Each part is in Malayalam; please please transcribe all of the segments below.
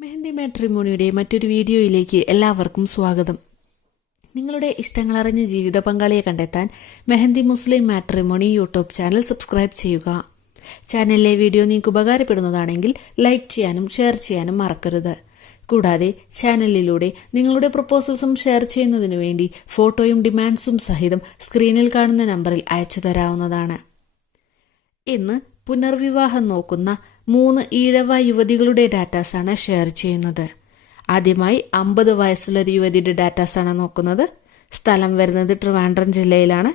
മെഹന്തി മാട്രിമോണിയുടെ മറ്റൊരു വീഡിയോയിലേക്ക് എല്ലാവർക്കും സ്വാഗതം. നിങ്ങളുടെ ഇഷ്ടങ്ങളറിഞ്ഞ ജീവിത പങ്കാളിയെ കണ്ടെത്താൻ മെഹന്തി മുസ്ലിം മാട്രിമോണി യൂട്യൂബ് ചാനൽ സബ്സ്ക്രൈബ് ചെയ്യുക. ചാനലിലെ വീഡിയോ നിങ്ങൾക്ക് ഉപകാരപ്പെടുന്നതാണെങ്കിൽ ലൈക്ക് ചെയ്യാനും ഷെയർ ചെയ്യാനും മറക്കരുത്. കൂടാതെ ചാനലിലൂടെ നിങ്ങളുടെ പ്രപ്പോസൽസും ഷെയർ ചെയ്യുന്നതിനു വേണ്ടി ഫോട്ടോയും ഡിമാൻഡ്സും സഹിതം സ്ക്രീനിൽ കാണുന്ന നമ്പറിൽ അയച്ചു തരാവുന്നതാണ്. ഇന്ന് പുനർവിവാഹം നോക്കുന്ന 3 ഈഴവ യുവതികളുടെ ഡാറ്റാസാണ് ഷെയർ ചെയ്യുന്നത്. ആദ്യമായി 50 വയസ്സുള്ള ഒരു യുവതിയുടെ ഡാറ്റാസാണ് നോക്കുന്നത്. സ്ഥലം വരുന്നത് ട്രിവാൻഡ്രം ജില്ലയിലാണ്.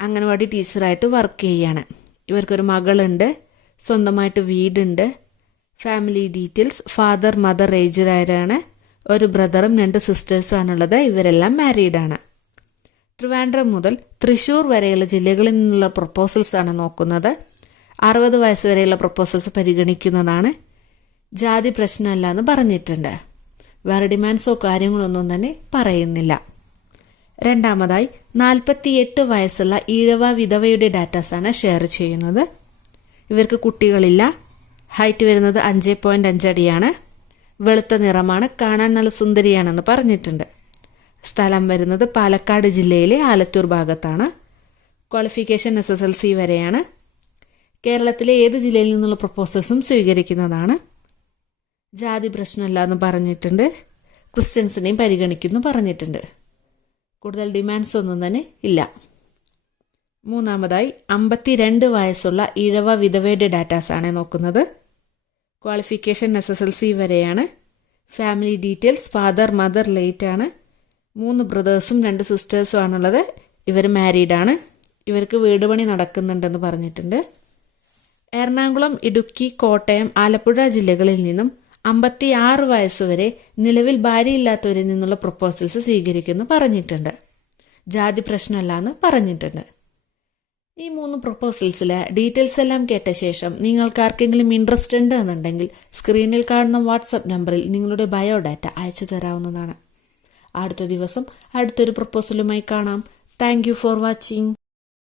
അംഗൻവാടി ടീച്ചറായിട്ട് വർക്ക് ചെയ്യുകയാണ്. ഇവർക്കൊരു മകളുണ്ട്, സ്വന്തമായിട്ട് വീടുണ്ട്. ഫാമിലി ഡീറ്റെയിൽസ്: ഫാദർ മദർ ഏജ്ഡാണ്, ഒരു ബ്രദറും 2 സിസ്റ്റേഴ്സും ആണുള്ളത്. ഇവരെല്ലാം മാരീഡാണ്. ട്രിവാൻഡ്രം മുതൽ തൃശ്ശൂർ വരെയുള്ള ജില്ലകളിൽ നിന്നുള്ള പ്രപ്പോസൽസ് ആണ് നോക്കുന്നത്. 60 വയസ്സ് വരെയുള്ള പ്രപ്പോസൽസ് പരിഗണിക്കുന്നതാണ്. ജാതി പ്രശ്നമല്ല എന്ന് പറഞ്ഞിട്ടുണ്ട്. വേറെ ഡിമാൻഡ്സോ കാര്യങ്ങളൊന്നും തന്നെ പറയുന്നില്ല. രണ്ടാമതായി 48 വയസ്സുള്ള ഈഴവ വിധവയുടെ ഡാറ്റാസാണ് ഷെയർ ചെയ്യുന്നത്. ഇവർക്ക് കുട്ടികളില്ല. ഹൈറ്റ് വരുന്നത് 5.5 അടിയാണ്. വെളുത്ത നിറമാണ്, കാണാൻ നല്ല സുന്ദരിയാണെന്ന് പറഞ്ഞിട്ടുണ്ട്. സ്ഥലം വരുന്നത് പാലക്കാട് ജില്ലയിലെ ആലത്തൂർ ഭാഗത്താണ്. ക്വാളിഫിക്കേഷൻ SSLC വരെയാണ്. കേരളത്തിലെ ഏത് ജില്ലയിൽ നിന്നുള്ള പ്രപ്പോസൽസും സ്വീകരിക്കുന്നതാണ്. ജാതി പ്രശ്നമല്ല എന്ന് പറഞ്ഞിട്ടുണ്ട്. ക്രിസ്ത്യൻസിനെയും പരിഗണിക്കുന്നു പറഞ്ഞിട്ടുണ്ട്. കൂടുതൽ ഡിമാൻഡ്സ് ഒന്നും തന്നെ ഇല്ല. മൂന്നാമതായി 52 വയസ്സുള്ള ഈഴവ വിധവയുടെ ഡാറ്റാസാണ് നോക്കുന്നത്. ക്വാളിഫിക്കേഷൻ SSLC വരെയാണ്. Family details: father mother late ആണ്. 3 ബ്രദേഴ്സും 2 സിസ്റ്റേഴ്സും ആണുള്ളത്. ഇവർ മാരീഡാണ്. ഇവർക്ക് വീട് പണി നടക്കുന്നുണ്ടെന്ന് പറഞ്ഞിട്ടുണ്ട്. എറണാകുളം, ഇടുക്കി, കോട്ടയം, ആലപ്പുഴ ജില്ലകളിൽ നിന്നും 56 വയസ്സുവരെ നിലവിൽ ഭാര്യയില്ലാത്തവരിൽ നിന്നുള്ള പ്രപ്പോസൽസ് സ്വീകരിക്കുന്നു പറഞ്ഞിട്ടുണ്ട്. ജാതി പ്രശ്നമല്ല എന്ന് പറഞ്ഞിട്ടുണ്ട്. ഈ 3 പ്രപ്പോസൽസിലെ ഡീറ്റെയിൽസ് എല്ലാം കേട്ട ശേഷം നിങ്ങൾക്ക് ആർക്കെങ്കിലും ഇൻട്രസ്റ്റ് ഉണ്ട് എന്നുണ്ടെങ്കിൽ സ്ക്രീനിൽ കാണുന്ന വാട്സപ്പ് നമ്പറിൽ നിങ്ങളുടെ ബയോഡാറ്റ അയച്ചു തരാവുന്നതാണ്. അടുത്ത ദിവസം അടുത്തൊരു പ്രപ്പോസലുമായി കാണാം. Thank you for watching.